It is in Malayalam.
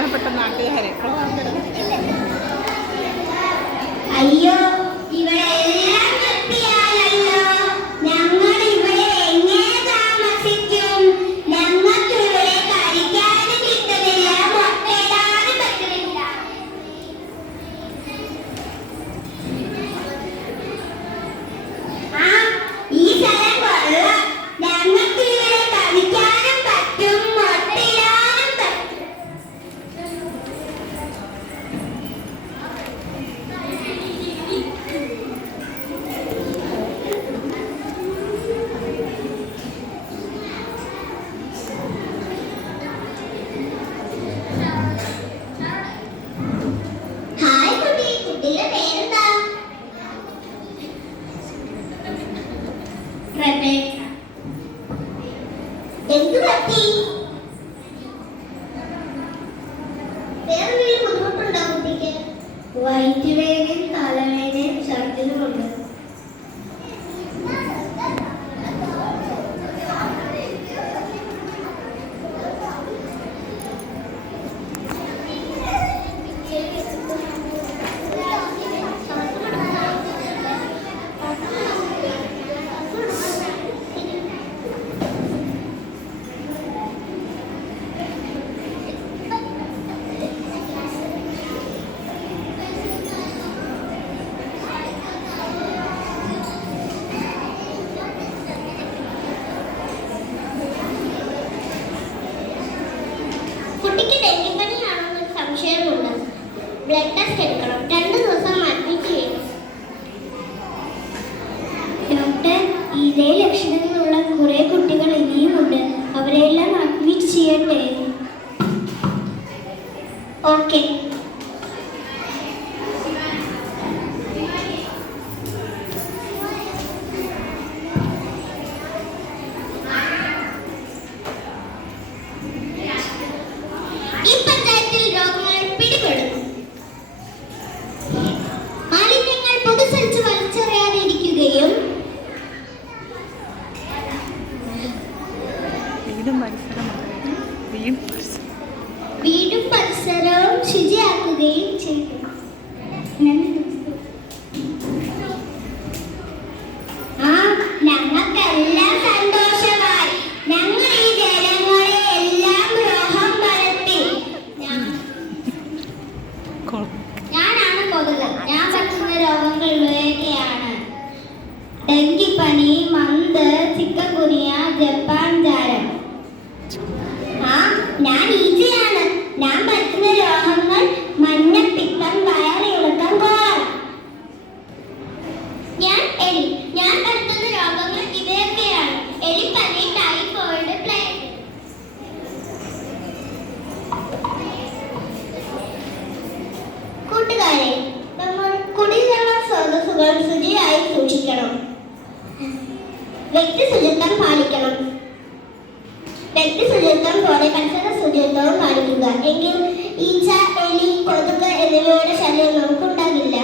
ബഹുമാനപ്പെട്ട നാട്ടുകാരെ അയ്യോ ഇവിടെ എല്ലാം വൃത്തിയായല്ലോ. ഞങ്ങൾ ഇവിടെ എങ്ങനെ താമസിക്കും? ഞങ്ങൾക്ക് ഇവിടെ കഴിക്കാനും കിട്ടുന്നില്ല, മുട്ടയിടാനും പറ്റുന്നില്ല. ആ ഈ സ്ഥലം കൊള്ളാം. ഞങ്ങൾക്ക് ഇവിടെ കഴിക്കാനും പറ്റും, മുട്ടയിടാനും പറ്റും. ഹായ് കുട്ടി, കുട്ടിയുടെ പേരെന്താ? റബേക്ക. എന്തു പറ്റി? വേറെ ബുദ്ധിമുട്ടുണ്ടോ കുട്ടിക്ക്? വയറ്റുവേദനയും തലവേദനയും ഛർദിലുമുണ്ട്. കുട്ടിക്ക് ഡെങ്കിപ്പനിയാണെന്ന് സംശയമുണ്ട്. ബ്ലഡ് ടെസ്റ്റ് എടുക്കണം. 2 ദിവസം അഡ്മിറ്റ് ചെയ്യണം. ഡോക്ടർ, ഇതേ ലക്ഷണങ്ങളുള്ള കുറെ കുട്ടികൾ ഇനിയുമുണ്ട്. അവരെല്ലാം അഡ്മിറ്റ് ചെയ്യട്ടെ? ഓക്കെ. ഈ പഞ്ചായത്തിൽ രോഗങ്ങൾ പിടിപെടുന്നു. മാലിന്യങ്ങൾ പൊതുസ്ഥലത്ത് വലിച്ചെറിയാതിരിക്കുകയും വീടും പരിസരവും ശുചിയാക്കുകയും ചെയ്യും. ആ ഞങ്ങൾക്കെല്ലാം സന്തോഷമായി. ഞങ്ങൾ ഈ ജനങ്ങളെ എല്ലാം രോഗം പരത്തി. ഞാനാണ് കൊതുക്. ഞാൻ പറ്റുന്ന രോഗങ്ങൾ ഇവയൊക്കെയാണ്: ഡെങ്കിപ്പനി, മന്ത്, ചിക്കൻ ഗുനിയ, ജപ്പാൻ ജ്വരം. ആ ഞാൻ ഈച്ചയാണ്. ഞാൻ പറ്റുന്ന രോഗങ്ങൾ മഞ്ഞപ്പിത്തം, വയറിളക്കം, കോളറ. ഞാൻ എലി. ഞാൻ പറ്റുന്ന രോഗങ്ങൾ ഇവയൊക്കെയാണ്: എലിപ്പനി, ടൈഫോയിഡ്, പ്ലേഗ്. കൂട്ടുകാരെ, നമ്മൾ കുടിവെള്ള സ്രോതസ്സുകൾ ശുചിയായി സൂക്ഷിക്കണം. വ്യക്തി ശുചിത്വം പാലിക്കണം. വ്യക്തി ശുചിത്വം പോലെ പരിസര ശുചിത്വവും പാലിക്കുക. എങ്കിൽ ഈച്ച, എലി, കൊതുക് എന്നിവയുടെ ശല്യം നമുക്കുണ്ടാകില്ല.